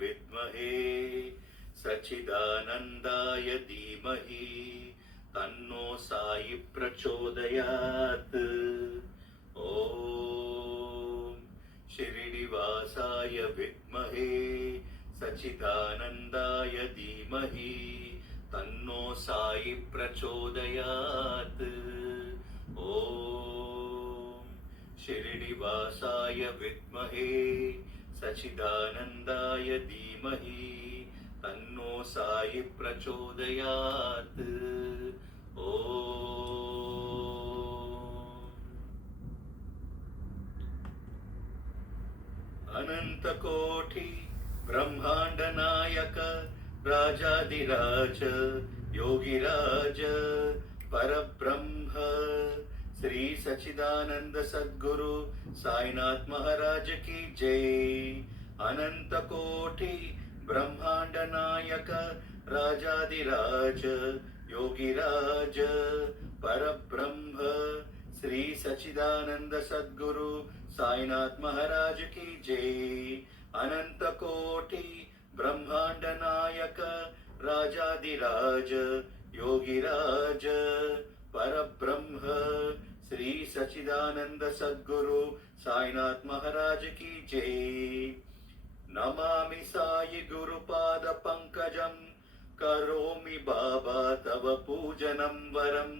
विद्महे सच्चिदानन्दाय धीमहि तन्नो साई प्रचोदयात्। ॐ शिरिडिवासाय विद्महे सच्चिदानन्दाय धीमहि तन्नो साई प्रचोदयात्। ॐ शिरिडिवासाय विद्महे सच्चिदानन्दाय धीमहि तन्नो साई प्रचोदयात्। अनन्तकोटि ब्रह्मांड नायक राजाधिराज योगिराज परब्रह्म श्री सच्चिदानंद सद्गुरु साईनाथ महाराज की जय। अनंत कोटि ब्रह्मांड नायक राजाधिराज योगिराज परब्रह्म श्री सच्चिदानंद सद्गुरु साईनाथ महाराज की जय। अनंत कोटि ब्रह्मांड नायक राजाधिराज योगिराज परब्रह्म श्री सच्चिदानंद सद्गुरु साईनाथ महाराज की जय। नमामि साई गुरुपाद पंकजं करोमि बाबा तव पूजनं वरं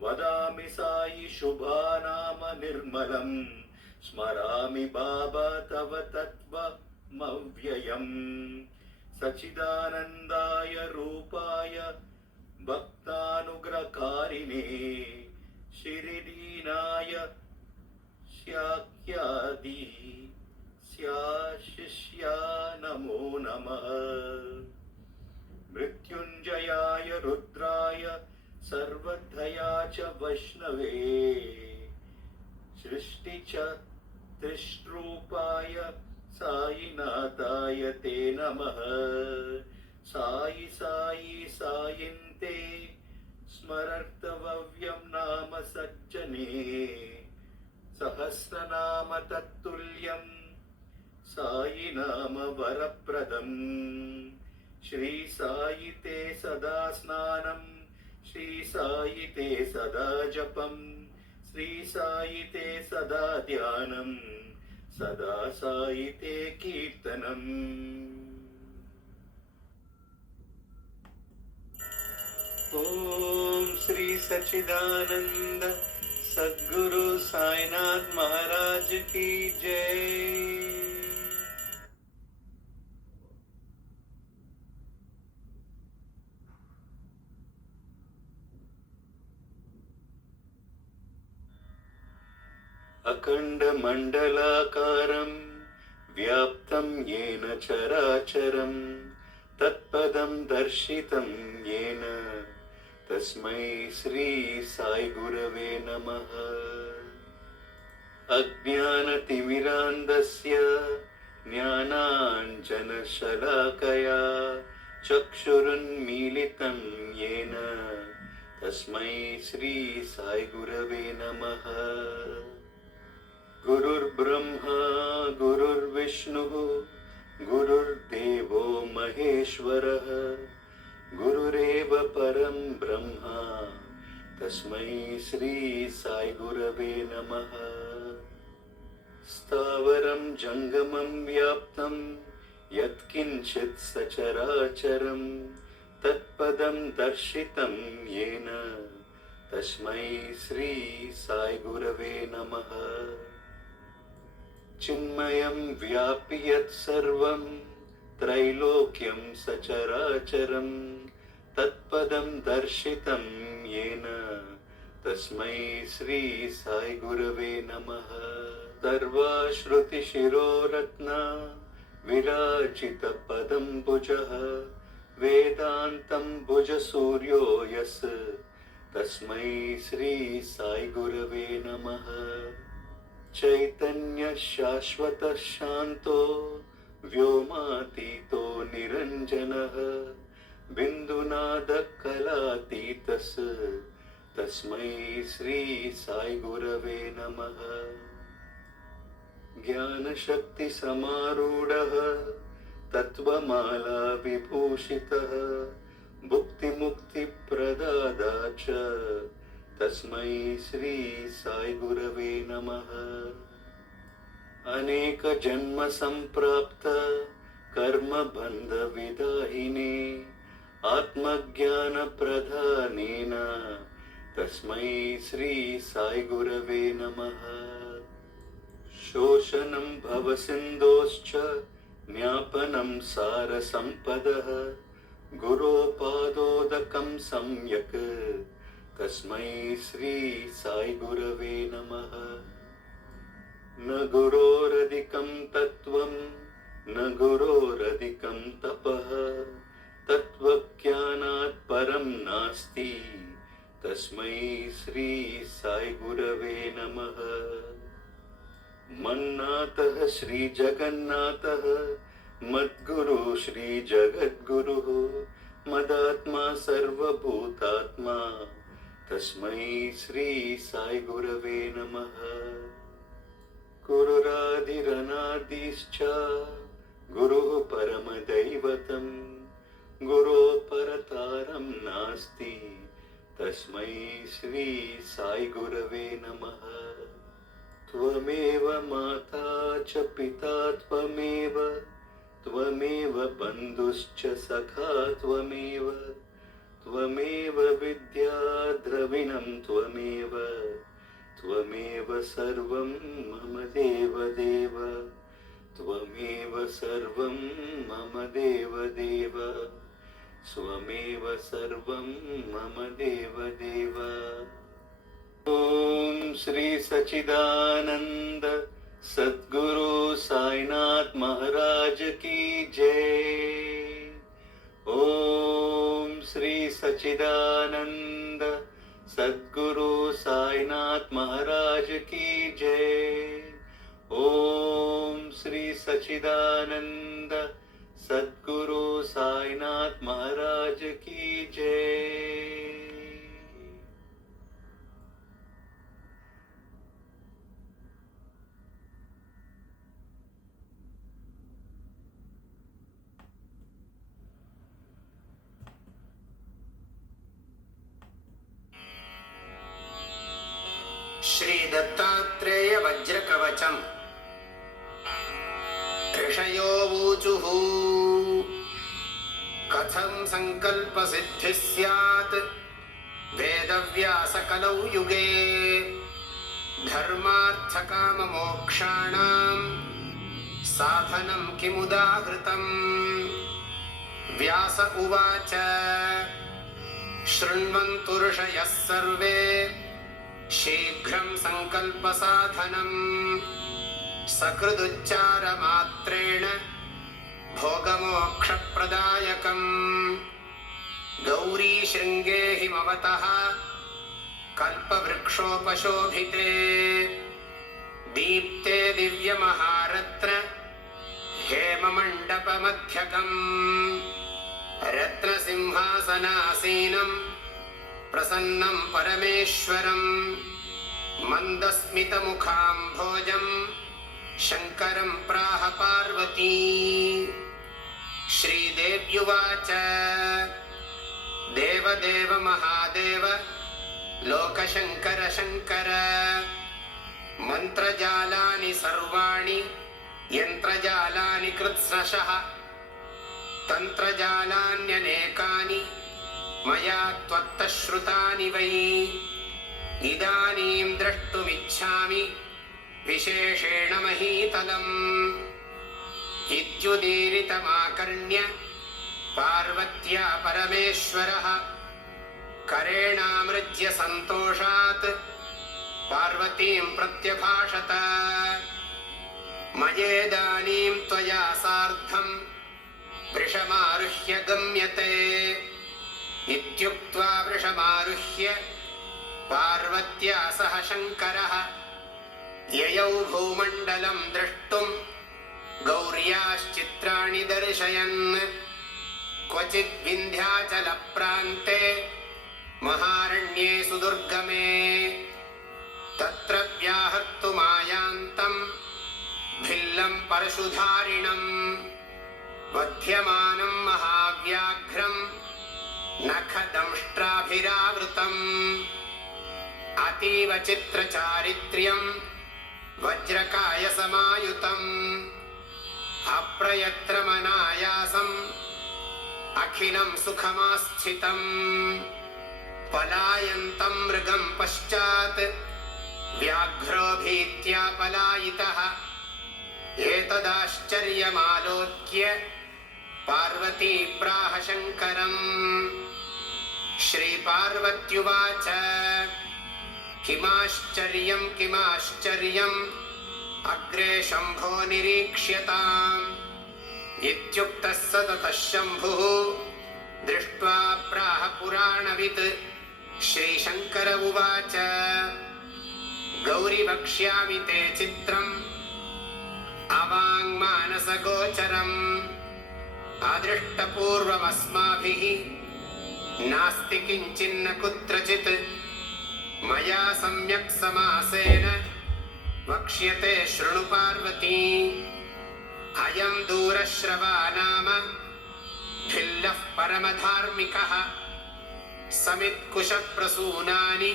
वदामि साई शुभानाम निर्मलं स्मरामि बाबा तव तत्त्वमव्ययम्। सच्चिदानन्दाय रूपाय भक्तानुग्रहकारिणे शिरिडीनाय शाक्यादि शिष्या नमो नमः। मृत्युंजयाय रुद्राय सर्वधया च वैष्णवे सृष्टि च त्रिष्रूपाय साईनाथाय ते नमः। साई साई सायन्ते स्मरर्तव्यं नाम सज्जने सहस्रनाम तत्तुल्यं साई नाम वरप्रदं। श्री साई ते सदा स्नानं श्री साई ते सदा जपं श्री साई ते सदा ध्यानं सदा साई ते कीर्तनम्। ओम श्री सच्चिदानंद सद्गुरु साईनाथ महाराज की जय। अखंड मंडलाकारं व्याप्तं येन चराचरं तत्पदं दर्शितं येन तस्मै श्री साई गुरवे नमः। अज्ञानतिमिरान्धस्य ज्ञानाञ्जनशलाकया चक्षुरुन्मीलितं येन तस्मै श्री साई गुरवे नमः। गुरुर्ब्रह्मा गुरुर्विष्णुः गुरुर्देवो महेश्वरः गुरुरेव परं ब्रह्मा तस्मै श्री साई गुरवे नमः। स्थावरं जंगमं व्याप्तं यत्किंचित् सचराचरं तत्पदं दर्शितं येन तस्मै श्री साई गुरवे नमः। चिन्मयं व्यापि यत्सर्वं त्रैलोक्यं सचराचरं तत्पदं दर्शितं येन तस्मै श्री साई गुरवे नमः। सर्वाश्रुतिशिरोरत्ना विराजितपदं भुजः वेदान्तं भुजसूर्यो यस् तस्मै श्री साई गुरवे नमः। चैतन्य शाश्वत शांतो व्योमातीतो निरंजनः बिंदुनाद कलातीतस् तस्मै श्री साई गुरवे नमः। ज्ञान शक्ति समारूढ़ः तत्त्वमाला विभूषितः भुक्तिमुक्तिप्रदाता च तस्मै श्री साई गुरवे नमः। अनेक जन्म संप्राप्त कर्म बंध विदाहिने आत्मज्ञान प्रधानेन तस्मै श्री साई गुरवे नमः। शोषणं भवसिन्धोश्च ज्ञापनं सारसम्पदः गुरोपादोदकं सम्यक् तस्मै श्री साई गुरवे नमः। न गुरोरधिकं तत्त्वं न गुरोरधिकं तपः तत्त्वज्ञानात् परं नास्ति तस्मै श्री साई गुरवे नमः। मन्नाथः श्री जगन्नाथः मद्गुरु श्री जगद्गुरुः मदात्मा सर्वभूतात्मा तस्मै श्री साई गुरवे नमः। गुरुरादिरनादिश्च गुरुः परमदैवतं गुरोः परतारं नास्ति तस्मै श्री साई गुरवे नमः। त्वमेव माता च पिता त्वमेव त्वमेव बन्धुश्च सखा त्वमेव त्वमेव विद्या द्रविणं त्वमेव त्वमेव सर्वं मम देव देव त्वमेव सर्वं मम देव देव स्वमेव सर्वं मम देव देव। ओम श्री सच्चिदानंद सद्गुरु साईनाथ महाराज की जय। ओम श्री सच्चिदानंद सद्गुरु साईनाथ महाराज की जय। ओम श्री सच्चिदानंद सद्गुरु साईनाथ महाराज की जय। श्री दत्तात्रेय वज्रकवचम्। ऋषयो ऊचुः कथं संकल्पसिद्धिः स्यात् वेदव्यासकलौ युगे धर्मार्थकाममोक्षाणां साधनं किमुदाहृतम्। व्यास उवाच शृण्वन्तु ऋषयः सर्वे शीघ्रं संकल्पसाधनम् सकृदुच्चारमात्रेण भोगमोक्षप्रदायकम्। गौरीशृङ्गे हिमवतः कल्पवृक्षोपशोभिते दीप्ते दिव्यमहारत्न हेममण्डपमध्यकम् रत्नसिंहासनासीनम् प्रसन्नं परमेश्वरं मन्दस्मितमुखाम्भोजं शङ्करं प्राह पार्वती। श्रीदेव्युवाच देवदेव महादेव लोकशङ्कर शङ्कर मन्त्रजालानि सर्वाणि यन्त्रजालानि कृत्स्नशः तन्त्रजालान्यनेकानि मया त्वत्तः श्रुतानि वै। इदानीं द्रष्टुमिच्छामि विशेषेण महीतलम्। इत्युदीरितमाकर्ण्य पार्वत्या परमेश्वरः करेणामृज्य सन्तोषात् पार्वतीं प्रत्यभाषत। मयेदानीं त्वया सार्धं वृषमारुह्य गम्यते। इत्युक्त्वा वृषमारुह्य पार्वत्या सह शङ्करः ययौ भूमण्डलं द्रष्टुं गौर्याश्चित्राणि दर्शयन्। क्वचित् विन्ध्याचलप्रान्ते महारण्ये सुदुर्गमे तत्र व्याहर्तुमायान्तं भिल्लं परशुधारिणम् वध्यमानं महाव्याघ्रं नखदंष्ट्राभिरावृतम् अतीव चित्रचारित्र्यं वज्रकायसमायुतम् अप्रयत्रमनायासम् अखिलं सुखमास्थितम् पलायन्तं मृगं पश्चात् व्याघ्रो भीत्या पलायितः एतदाश्चर्यमालोक्य पार्वती प्राह शङ्करम् श्रीपार्वत्युवाच किमाश्चर्यं किमाश्चर्यम् अग्रे शम्भो निरीक्ष्यताम् इत्युक्तः स ततः शम्भुः दृष्ट्वा प्राह पुराणवित् श्रीशङ्कर उवाच गौरि वक्ष्यामि ते चित्रम् अवाङ्मानसगोचरम् अदृष्टपूर्वमस्माभिः नास्ति किञ्चिन्न कुत्रचित् मया सम्यक् समासेन वक्ष्यते शृणु पार्वती अयं दूरश्रवा नाम भिल्लः परमधार्मिकः समित्कुशप्रसूनानि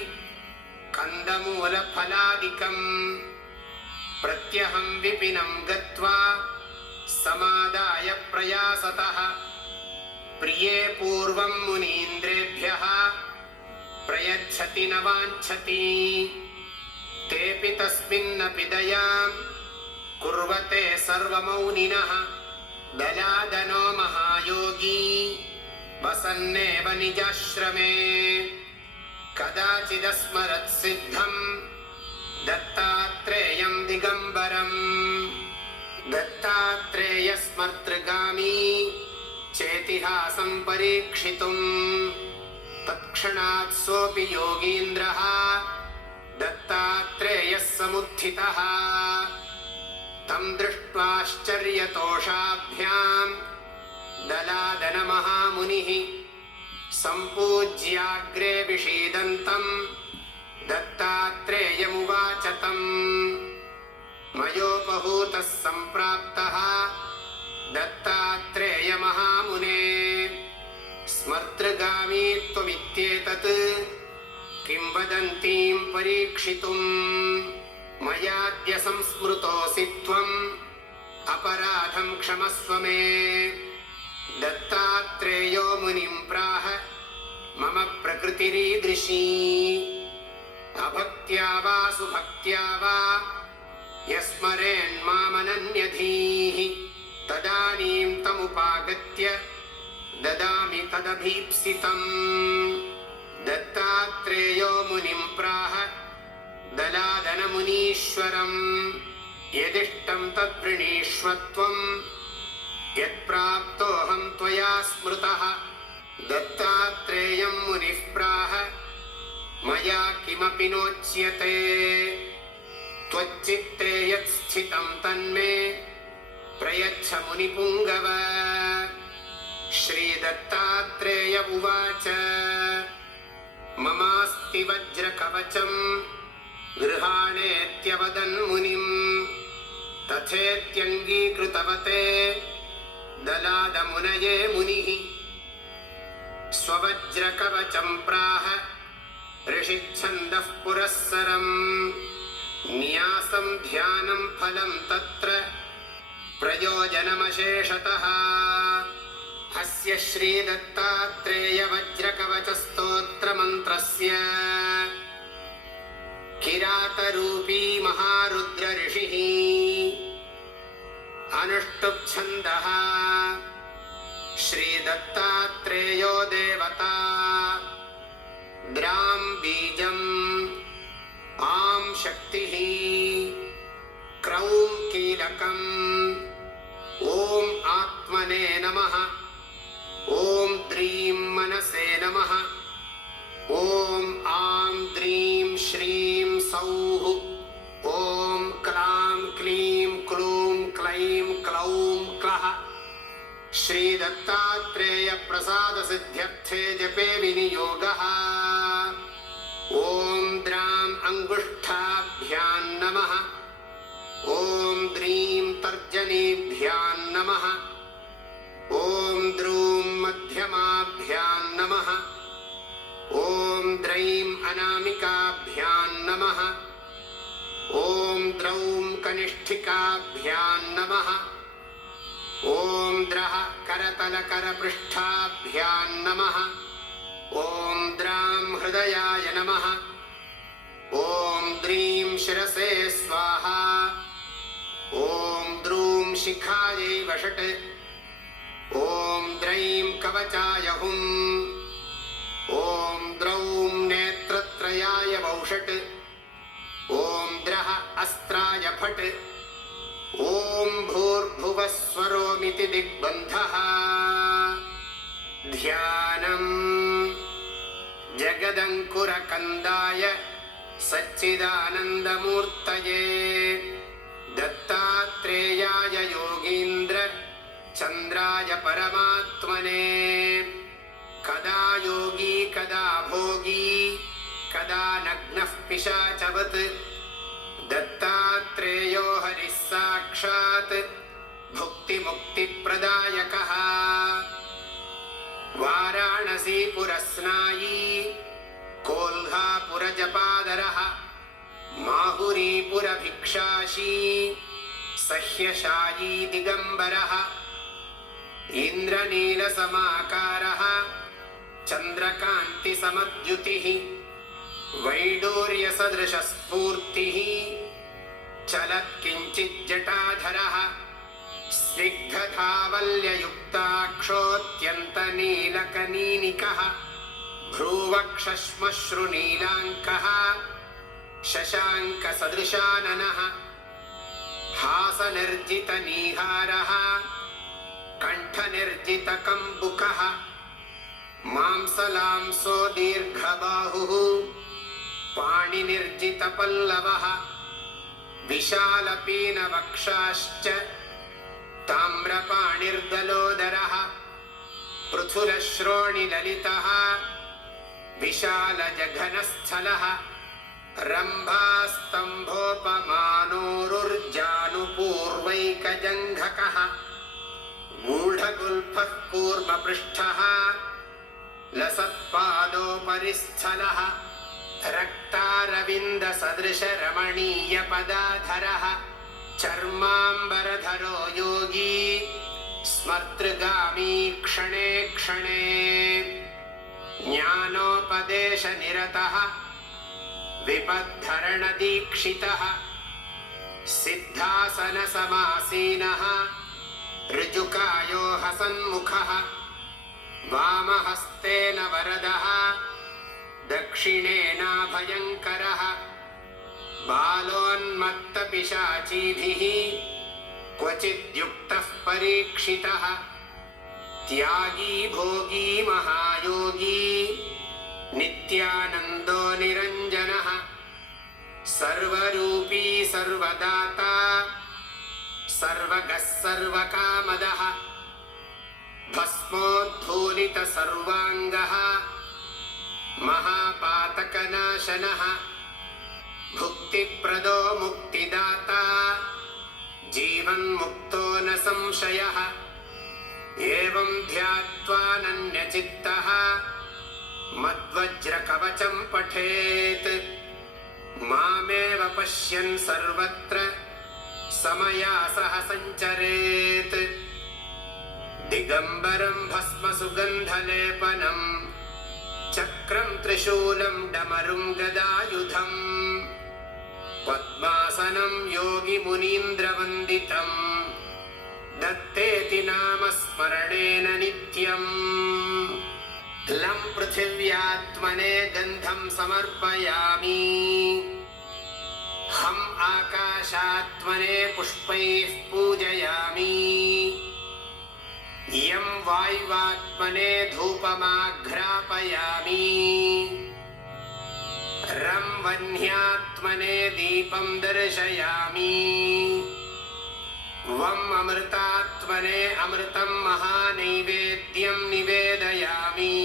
कन्दमूलफलादिकम् प्रत्यहं विपिनं गत्वा समादाय प्रयासतः प्रिये पूर्वं मुनीन्द्रेभ्यः प्रयच्छति न वाञ्छति तेऽपि तस्मिन्नपि दयां कुर्वते सर्वमौनिनः दलादनो महायोगी वसन्नेव निजाश्रमे कदाचिदस्मरत् सिद्धं दत्तात्रेयं दिगम्बरम् दत्तात्रेयस्मर्तृगामी चेतिहासं परीक्षितुम् तत्क्षणात् सोऽपि योगीन्द्रः दत्तात्रेयः समुत्थितः तं दृष्ट्वाश्चर्यतोषाभ्यां दलादनमहामुनिः सम्पूज्याग्रे विषीदन्तं दत्तात्रेयमुवाच तम् मयोपहूतः सम्प्राप्तः दत्तात्रेयमहामुने स्मर्तृगामी त्वमित्येतत् किं वदन्तीं परीक्षितुम् मयाद्य संस्मृतोऽसि त्वम् अपराधं क्षमस्व मे दत्तात्रेयो मुनिं प्राह मम प्रकृतिरीदृशी अभक्त्या वा सुभक्त्या वा यस्मरेन्मामनन्यधीः तदानीं तमुपागत्य ददामि तदभीप्सितम् दत्तात्रेयो मुनिं प्राह दलादनमुनीश्वरम् यदिष्टं तद्वृणीष्व त्वम् यत्प्राप्तोऽहं त्वया स्मृतः दत्तात्रेयं मुनिः प्राह मया किमपि नोच्यते त्वच्चित्ते यत् स्थितं तन्मे प्रयच्छ मुनिपुङ्गव श्रीदत्तात्रेय उवाच ममास्ति वज्रकवचम् गृहाणेत्यवदन्मुनिम् तथेत्यङ्गीकृतवते दलादमुनये मुनिः स्ववज्रकवचं प्राह ऋषिच्छन्दः पुरःसरम् न्यासं ध्यानं फलं तत्र प्रयोजनमशेषतः अस्य श्रीदत्तात्रेयवज्रकवचस्तोत्रमन्त्रस्य किरातरूपी महारुद्र ऋषिः अनुष्टुप्छन्दः श्रीदत्तात्रेयो देवता द्रां बीजम् आं शक्तिः क्रौं कीलकम् ॐ आत्मने नमः ॐ द्रीं मनसे नमः ॐ आं द्रीं श्रीं सौः ॐ क्लां क्लीं क्लूं क्लैं क्लौं क्लः श्रीदत्तात्रेय प्रसाद सिद्ध्यर्थे जपे विनियोगः ॐ द्रां अंगुष्ठाभ्यां नमः ॐ द्रीं तर्जनीभ्यां नमः ॐ द्रूं मध्यमाभ्यां नमः। ॐ द्रैं अनामिकाभ्यां नमः। ॐ द्रौं कनिष्ठिकाभ्यां नमः। ॐ द्रः करतलकरपृष्ठाभ्यां नमः। ॐ द्रां हृदयाय नमः। ॐ द्रीं शिरसे स्वाहा। ॐ द्रूं शिखायै वषट्। ॐ द्रैं कवचाय हुम्। ॐ द्रौं नेत्रत्रयाय वौषट्। ॐ द्रः अस्त्राय फट्। ॐ भूर्भुवः स्वरोमिति दिग्बन्धः। ध्यानम् जगदङ्कुरकन्दाय सच्चिदानन्दमूर्तये दत्तात्रेयाय योगीन्द्र चन्द्राय परमात्मने कदा योगी कदा भोगी कदा नग्नः पिशाचवत् दत्तात्रेयो हरिः साक्षात् भुक्तिमुक्तिप्रदायकः वाराणसीपुरस्नायी कोल्हापुरजपादरः माहुरीपुरभिक्षाशी सह्यशायी दिगम्बरः इन्द्रनीलसमाकारः चन्द्रकान्तिसमद्युतिः वैडूर्यसदृशस्फूर्तिः चलत्किञ्चिज्जटाधरः स्निग्धधावल्ययुक्ताक्षोऽत्यन्तनीलकनीनिकः भ्रूवक्षश्मश्रुनीलाङ्कः शशाङ्कसदृशाननः हासनिर्जितनीहारः कण्ठनिर्जितकम्बुकः मांसलांसो दीर्घबाहुः पाणिनिर्जितपल्लवः विशालपीनवक्षाश्च ताम्रपाणिर्गलोदरः पृथुलश्रोणिललितः विशालजघनस्थलः रम्भास्तम्भोपमानोरुर्जानुपूर्वैकजङ्घकः गूढगुल्फः कूर्मपृष्ठः लसत्पादोपरिस्थलः रक्तारविन्दसदृशरमणीयपदाधरः चर्माम्बरधरो योगी स्मर्तृगामी क्षणे क्षणे ज्ञानोपदेशनिरतः विपद्धरणदीक्षितः सिद्धासनसमासीनः ऋजुकायो हसन्मुखः वामहस्तेन वरदः दक्षिणेनाभयङ्करः बालोन्मत्तपिशाचीभिः क्वचिद्युक्तः परीक्षितः त्यागी भोगी महायोगी नित्यानन्दो निरञ्जनः सर्वरूपी सर्वदाता सर्वगः सर्वकामदः भस्मोद्धूलितसर्वाङ्गः महापातकनाशनः भुक्तिप्रदो मुक्तिदाता जीवन्मुक्तो न संशयः एवं ध्यात्वानन्यचित्तः मद्वज्रकवचं पठेत् मामेव पश्यन् सर्वत्र समया सह सञ्चरेत् दिगम्बरं भस्मसुगन्धलेपनं चक्रं त्रिशूलं डमरुं गदायुधं पद्मासनं योगिमुनीन्द्रवन्दितं दत्तेति नाम स्मरणेन नित्यम् लं पृथिव्यात्मने गन्धं समर्पयामि हम आकाशात्मने पुष्पैः पूजयामि यं वायुवात्मने धूपमाघ्रापयामि रं वह्न्यात्मने दीपं दर्शयामि वं अमृतात्मने अमृतं महानैवेद्यं निवेदयामि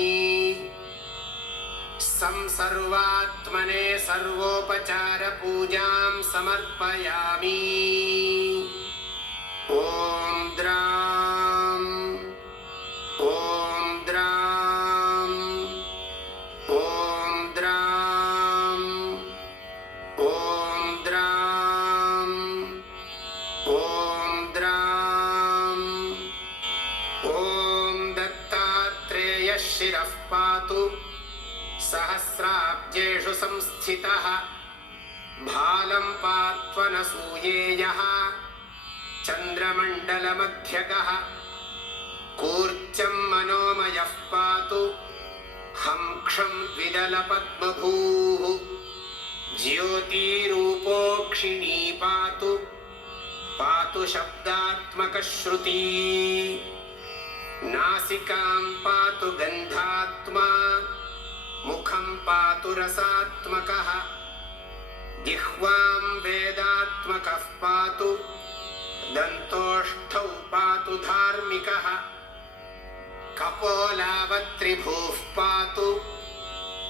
संसर्वात्मने सर्वोपचारपूजां समर्पयामि। ॐ द्रां सहस्राब्जेषु संस्थितः भालं पात्वनसूयेयः चन्द्रमण्डलमध्यगः कूर्चं मनोमयः पातु हंक्षं द्विदलपद्मभूः ज्योतिरूपोक्षिणी पातु पातु शब्दात्मकश्रुती नासिकां पातु गन्धात्मा मुखं पातु रसात्मकः जिह्वां वेदात्मकः पातु दन्तोष्ठौ पातु धार्मिकः कपोलावत्रिभुः पातु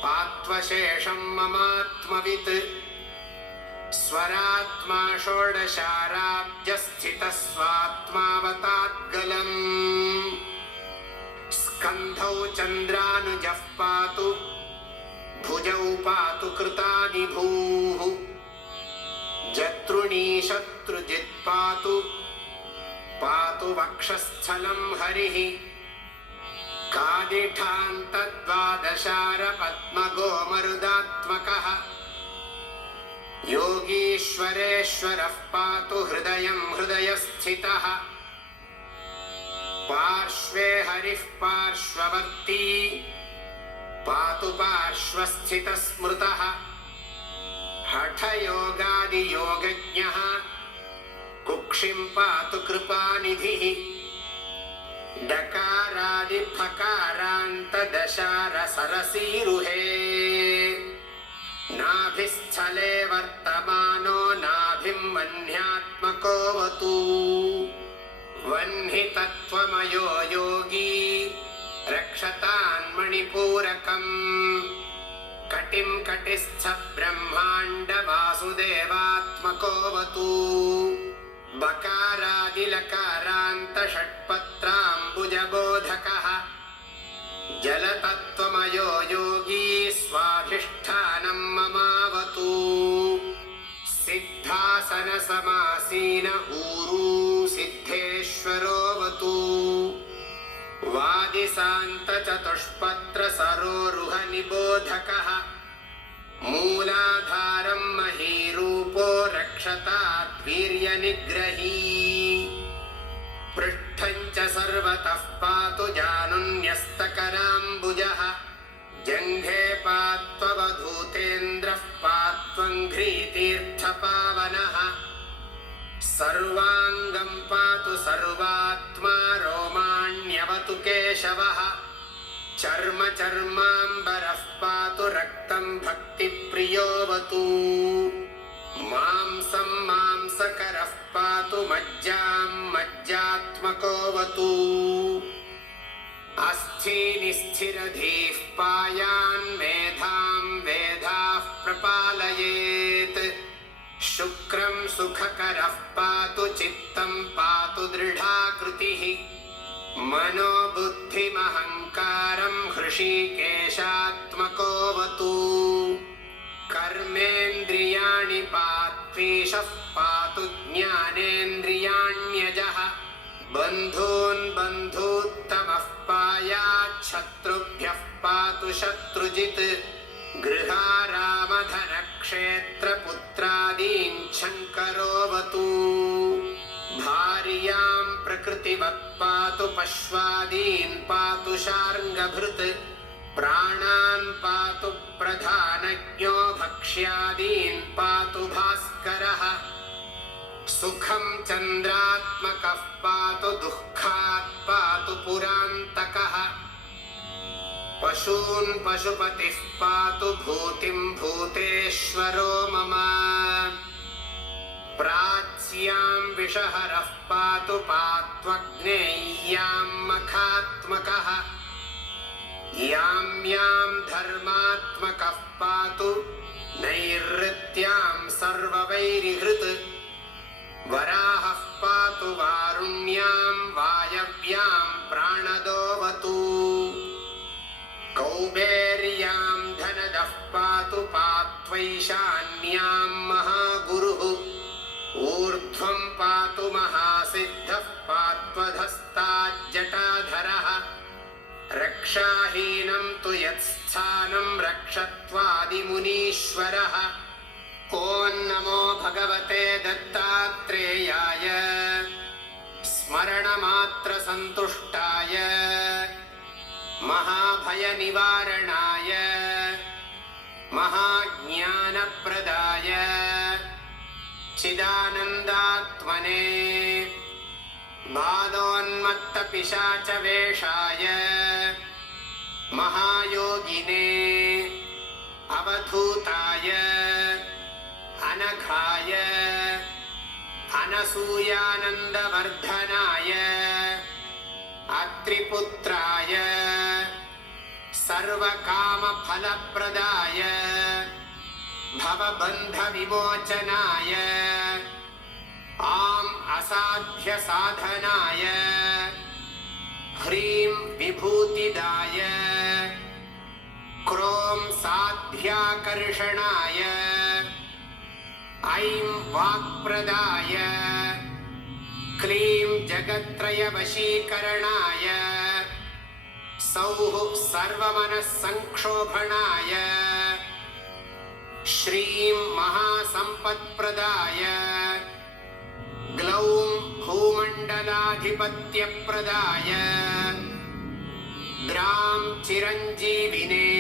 पात्वशेषं ममात्मवित् स्वरात्मा षोडशाराब्जस्थितः स्वात्मावताद्गलम् स्कन्धौ चन्द्रानुजः पातु भुजौ पातु कृतादिभूः जतृणी शत्रुजित् पातु पातु वक्षस्थलं हरिः कादिठान्तद्वादशारपद्मगोमरुदात्मकः योगीश्वरेश्वरः पातु हृदयं हृदयस्थितः पार्श्वे हरिः पार्श्ववर्ती पातु पार्श्वस्थितस्मृतः हठयोगादियोगज्ञः कुक्षिं पातु कृपानिधिः डकारादिफकारान्तदशारसरसीरुहे नाभिस्थले वर्तमानो नाभिं वह्न्यात्मकोऽवतु वह्नितत्त्वमयो योगी रक्षतान्मणिपूरकम् कटिं कटिस्थ ब्रह्माण्डवासुदेवात्मकोऽवतु बकारादिलकारान्तषट्पत्राम्बुजबोधकः जलतत्त्वमयो योगी स्वाधिष्ठानं ममावतु सिद्धासनसमासीन ऊरू सिद्धेश्वरोऽवतु वादिसान्तचतुष्पत्रसरोरुहनिबोधकः मूलाधारं महीरूपो रक्षताद्वीर्यनिग्रही पृष्ठं च सर्वतः पातु जानुन्यस्तकराम्बुजः जङ्घे पात्ववधूतेन्द्रः पात्वङ्घ्रीतीर्थपावनः सर्वाङ्गं पातु सर्वात्मा रोमाण्यवतु केशवः चर्म चर्माम्बरः पातु रक्तं भक्तिप्रियोऽवतु मांसं मांसकरः पातु मज्जां मज्जात्मकोऽवतु अस्थीनि स्थिरधीः पायान् मेधां वेधाः प्रपालयेत् शुक्रं सुखकरः पातु चित्तं पातु दृढाकृतिः मनोबुद्धिमहङ्कारं हृषीकेशात्मकोऽवतु कर्मेन्द्रियाणि पात्वीशः पातु ज्ञानेन्द्रियाण्यजः बन्धून् बन्धूत्तमः पायाच्छत्रुभ्यः पातु शत्रुजित् गृहारामधनक्षेत्रपुत्रादीन् शङ्करोऽवतु भार्यां प्रकृतिवत् पातु पश्वादीन् पातु शार्ङ्गभृत् प्राणान् पातु प्रधानज्ञो भक्ष्यादीन् पातु भास्करः सुखं चन्द्रात्मकः पातु दुःखात् पातु पुरान्तकः पशून् पशुपतिः पातु भूतिं भूतेश्वरो मम प्राच्यां विषहरः पातु पात्वग्नेय्यां मखात्मकः यां यां धर्मात्मकः पातु नैऋत्यां सर्ववैरिहृत् वराहः पातु वारुण्यां वायव्यां प्राणदोऽवतु कौबेर्यां धनदः पातु पात्वैशान्यां महागुरुः ऊर्ध्वं पातु महासिद्धः पात्वधस्ताज्जटाधरः रक्षाहीनं तु यत्स्थितं स्थानं रक्षत्वादिमुनीश्वरः। ॐ नमो भगवते दत्तात्रेयाय स्मरणमात्रसन्तुष्टाय महाभयनिवारणाय महाज्ञानप्रदाय चिदानन्दात्मने बाधोन्मत्तपिशाचवेषाय महायोगिने अवधूताय अनघाय अनसूयानन्दवर्धनाय अत्रिपुत्राय सर्वकामफलप्रदाय भवबन्धविमोचनाय आम् असाध्यसाधनाय ह्रीं विभूतिदाय क्रों साध्याकर्षणाय ऐं वाक्प्रदाय क्लीं जगत्त्रयवशीकरणाय सौः सर्वमनस्संक्षोभणाय श्रीं महासम्पत्प्रदाय ग्लौं भूमण्डलाधिपत्यप्रदाय द्रां चिरञ्जीविने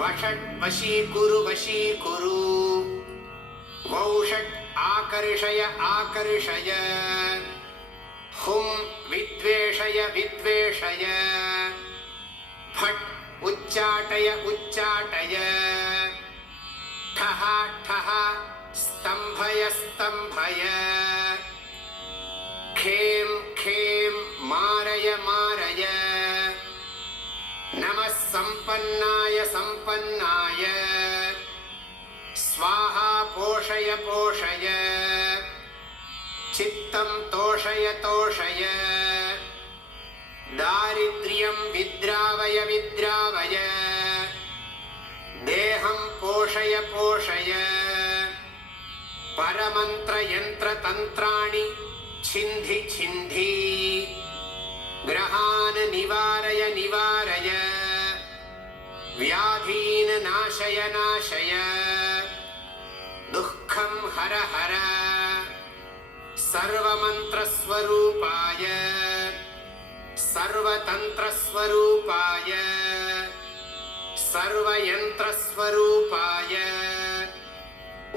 वषट् वशीकुरु वशीकुरु वौषट् आकर्षय आकर्षय हुं विद्वेषय विद्वेषय फट् उच्चाटय उच्चाटय ठः ठः स्तम्भय स्तम्भय खें खें मारय मारय नमः सम्पन्नाय सम्पन्नाय स्वाहा पोषय पोषय चित्तं तोषय तोषय दारिद्र्यं विद्रावय विद्रावय देहं पोषय पोषय परमन्त्रयन्त्रतन्त्राणि छिन्धि छिन्धि ग्रहान् निवारय निवारय व्याधीन् नाशय नाशय दुःखं हर हर सर्वमन्त्रस्वरूपाय सर्वतन्त्रस्वरूपाय सर्वयन्त्रस्वरूपाय ॐ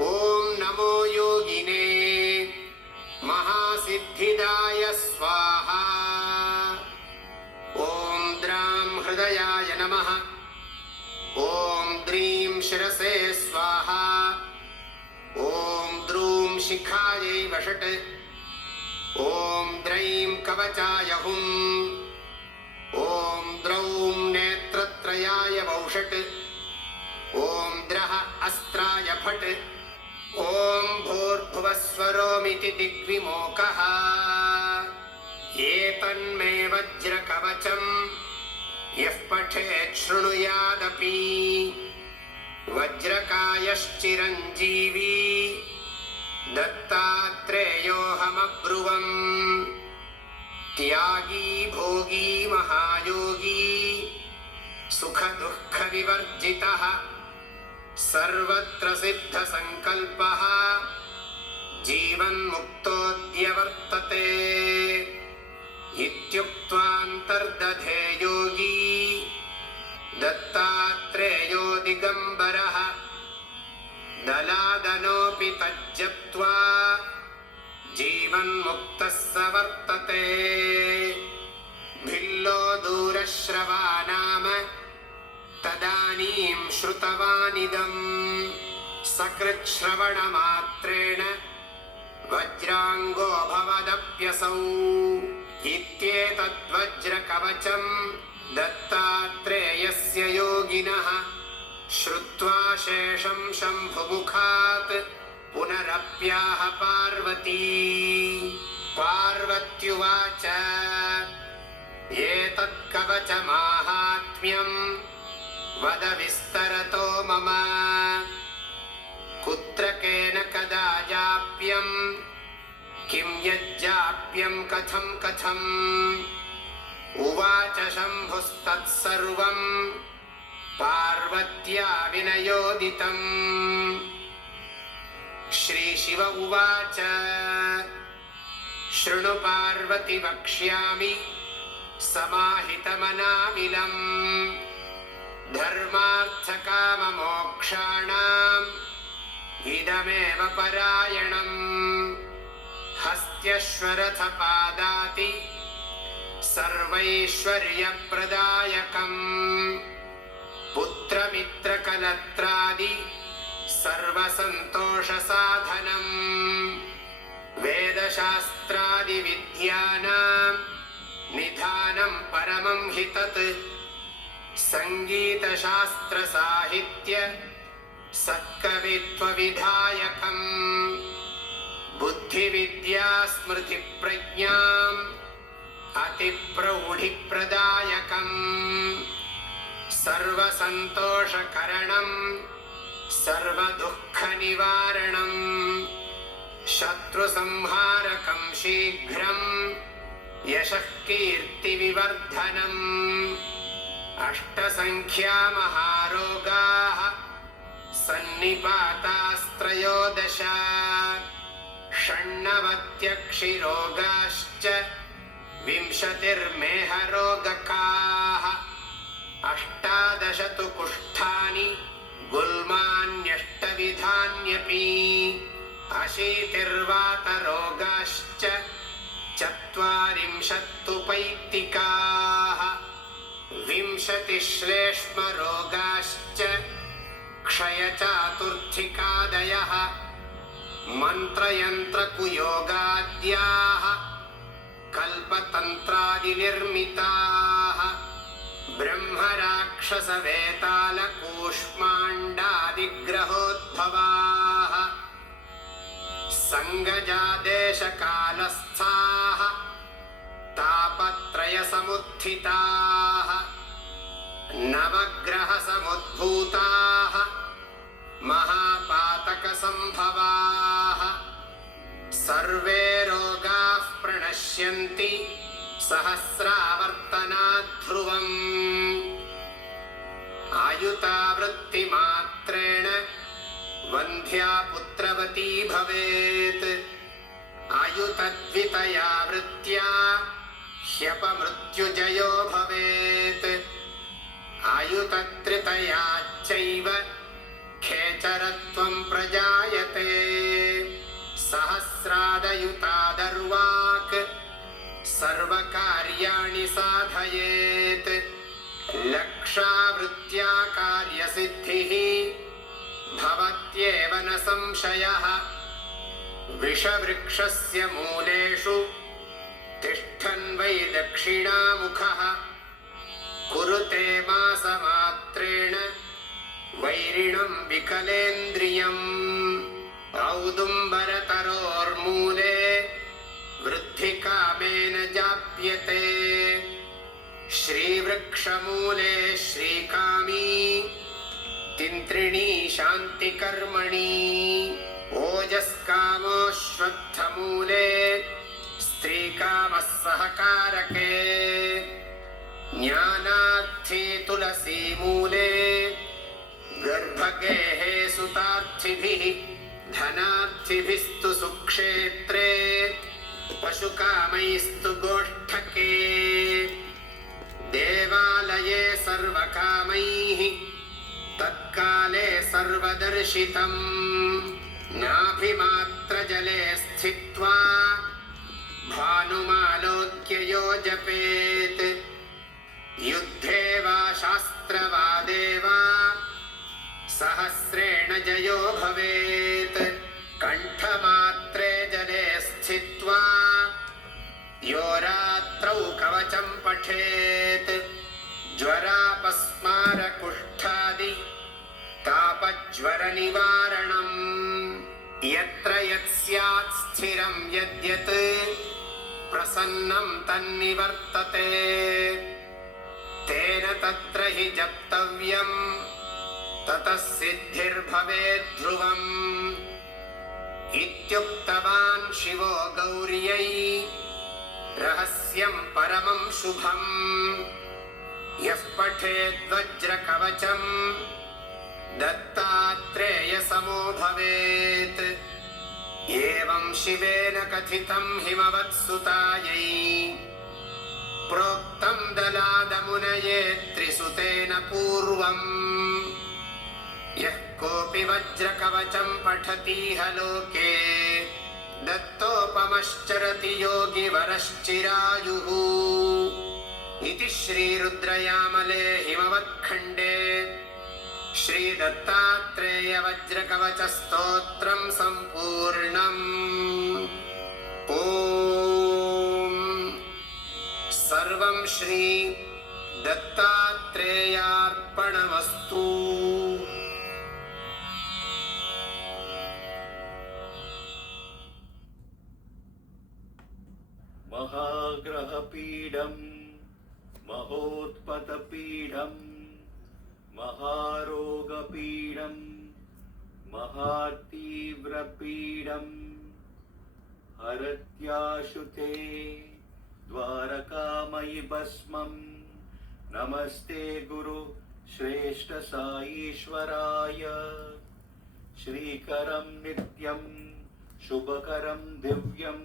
नमो योगिने महासिद्धिदाय स्वाहा। ॐ द्रां हृदयाय नमः। ॐ द्रीं शिरसे स्वाहा। ॐ द्रूं शिखायै वषट्। ॐ द्रैं कवचाय हुं। ॐ द्रौं नेत्रत्रयाय वौषट्। ॐ द्रः अस्त्राय फट्। ॐ भूर्भुवस्वरोमिति दिग्विमोकः एतन्मे वज्रकवचं यः पठेत् शृणुयादपि वज्रकायश्चिरञ्जीवी दत्तात्रेयोऽहमब्रुवम् त्यागी भोगी महायोगी सुखदुःखविवर्जितः सर्वत्र सिद्धसङ्कल्पः जीवन्मुक्तोऽद्यवर्तते इत्युक्त्वान्तर्दधे योगी दत्तात्रेयो दिगम्बरः दलादनोऽपि तज्जप्त्वा जीवन्मुक्तः स वर्तते। भिल्लो दूरश्रवा नाम तदानीं श्रुतवानिदम् सकृच्छ्रवणमात्रेण वज्राङ्गो भवदप्यसौ इत्येतद्वज्रकवचं दत्तात्रेयस्य योगिनः श्रुत्वा शेषं शम्भुमुखात् पुनरप्याह पार्वती। पार्वत्युवाच एतत्कवचमाहात्म्यं वद विस्तरतो मम कुत्र केन कदा जाप्यं किं यज्जाप्यं कथं कथम् उवाच शम्भुस्तत्सर्वं पार्वत्या विनयोदितम्। श्रीशिव उवाच शृणु पार्वति वक्ष्यामि समाहितमनाविलम् धर्मार्थकाममोक्षाणाम् इदमेव परायणम् हस्त्यश्वरथपादाति सर्वैश्वर्यप्रदायकम् पुत्रमित्रकलत्रादि सर्वसन्तोषसाधनम् वेदशास्त्रादिविद्यानाम् निधानं परमं हि तत् संगीतशास्त्रसाहित्य सत्कवित्वविधायकम् बुद्धिविद्या स्मृतिप्रज्ञाम् अतिप्रौढिप्रदायकम् सर्वसन्तोषकरणम् सर्वदुःखनिवारणम् शत्रुसंहारकं शीघ्रम् यशः कीर्तिविवर्धनम् अष्टसङ्ख्यामहारोगाः सन्निपातास्त्रयोदश षण्णवत्यक्षिरोगाश्च विंशतिर्मेहरोगकाः अष्टादश तु कुष्ठानि गुल्मान्यष्टविधान्यपि अशीतिर्वातरोगाश्च चत्वारिंशत्तु पैत्तिकाः विंशतिश्लेष्मरोगाश्च क्षयचातुर्थिकादयः मन्त्रयन्त्रकुयोगाद्याः कल्पतन्त्रादिनिर्मिताः ब्रह्मराक्षसवेतालकूष्माण्डादिग्रहोद्भवाः सङ्गजादेशकालस्थाः तापत्रयसमुत्थिताः नवग्रहसमुद्भूताः महापातकसम्भवाः सर्वे रोगाः प्रणश्यन्ति सहस्रावर्तनात् ध्रुवम् आयुतावृत्तिमात्रेण वन्ध्या पुत्रवती भवेत् आयुतद्वितया वृत्त्या ह्यपमृत्युजयो भवेत् आयुतत्रितया चैव खेचरत्वं प्रजायते सहस्रादयुतादर्वाक् सर्वकार्याणि साधयेत् लक्षावृत्त्या कार्यसिद्धिः भवत्येव न संशयः विषवृक्षस्य मूलेषु तिष्ठन् वै दक्षिणामुखः कुरुते मासमात्रेण वैरिणं विकलेन्द्रियम् औदुम्बरतरोर्मूले वृद्धिकामेन जाप्यते श्रीवृक्षमूले श्रीकामी तिन्त्रिणी शान्तिकर्मणि ओजस्कामोऽश्वत्थमूले स्त्रीकामः सहकारके ज्ञानार्थी तुलसीमूले गर्भगेः सुतार्थिभिः धनार्थिभिस्तु सुक्षेत्रे पशुकामैस्तु गोष्ठके देवालये सर्वकामैः तत्काले सर्वदर्शितम् नाभिमात्रजले स्थित्वा भानुमालोक्य यो जपेत् युद्धे वा शास्त्रवादे वा सहस्रेण जयो भवेत् कण्ठमात्रे जले स्थित्वा यो रात्रौ कवचं पठेत् ज्वरापस्मारकुष्ठादि तापज्वरनिवारणम् यत्र यत्स्यात् स्थिरं यद्यत् प्रसन्नं तन्निवर्तते तेन तत्र हि जप्तव्यम् ततः सिद्धिर्भवेत् ध्रुवम् इत्युक्तवान् शिवो गौर्यै रहस्यं परमं शुभम् यः पठेद्वज्रकवचम् दत्तात्रेयसमो भवेत्। एवं शिवेन कथितं हिमवत्सुतायै प्रोक्तं दलादमुनये त्रिसुतेन पूर्वम्। यः कोऽपि वज्रकवचं पठतीह लोके दत्तोपमश्चरति योगिवरश्चिरायुः। इति श्रीरुद्रयामले हिमवत्खण्डे श्रीदत्तात्रेयवज्रकवचस्तोत्रं सम्पूर्णम्। ॐ सर्वं श्री दत्तात्रेयार्पणमस्तु। महाग्रहपीडं महोत्पतपीडं महारोगपीडं महातीव्रपीडं हरत्याशुते द्वारकामयि भस्मं। नमस्ते गुरु श्रेष्ठ साईश्वराय। श्रीकरं नित्यं शुभकरं दिव्यं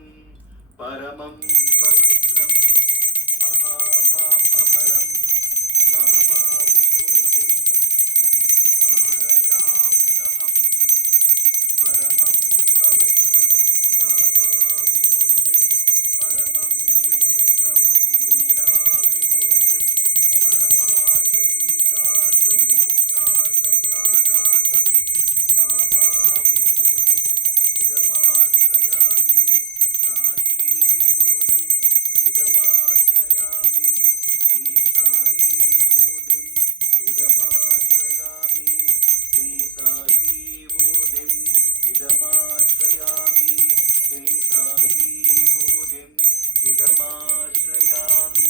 परमं पवित्रं महापापहरं बाबाविभूतिं धारयाम्यहं। परमं पवित्रं बाबाविभूतिं परमं विचित्रं लीलाविभूतिं परमार्थईशार्थमोक्षार्थप्रदातं बाबाविभूतिं इदमाश्रयामि। साई विभूतिं इदमाश्रयामि। श्री साई विभूतिं इदमाश्रयामि। श्री साई विभूतिं इदमाश्रयामि। श्री साई विभूतिं इदमाश्रयामि।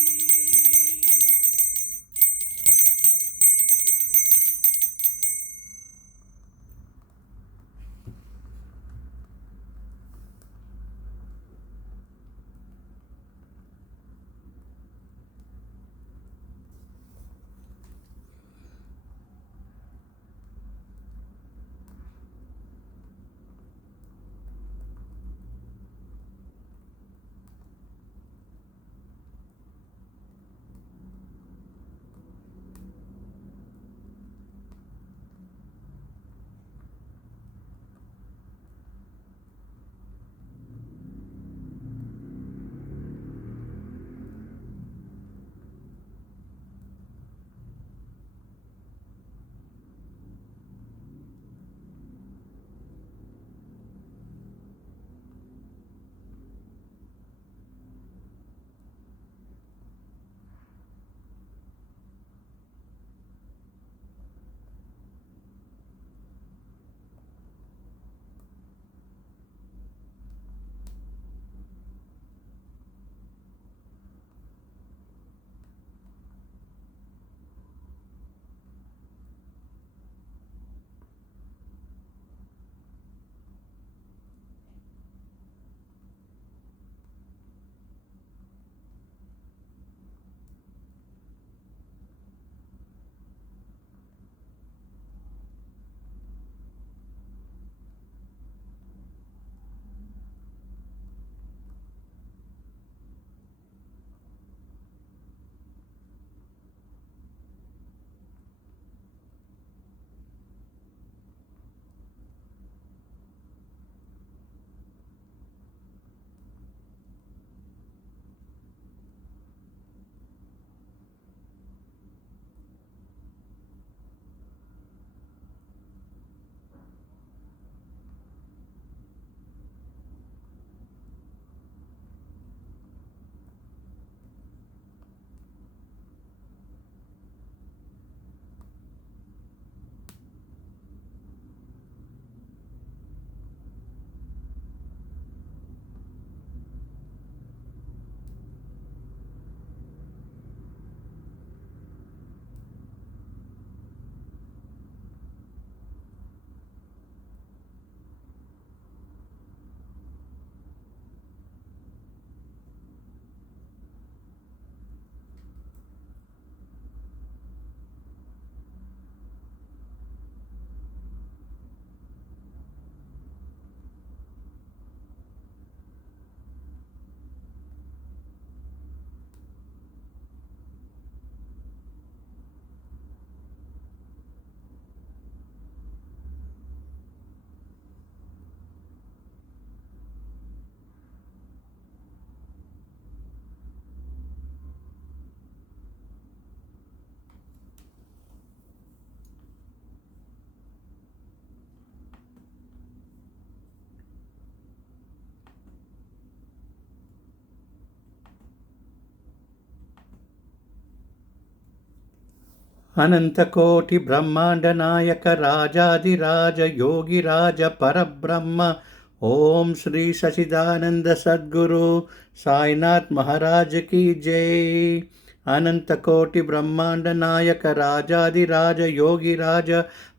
अनन्तकोटि ब्रह्मांड नायक राजाधिराज योगिराज परब्रह्म ओम श्री सच्चिदानंद सद्गुरु साईनाथ महाराज की जय। अनंतकोटि ब्रह्मांड नायक राजाधिराज योगिराज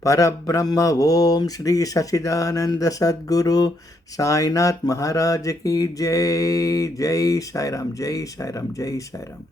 परब्रह्म ओम श्री सच्चिदानंद सद्गुरु साईनाथ महाराज की जय। जय साई राम, जय साई राम, जय साई राम।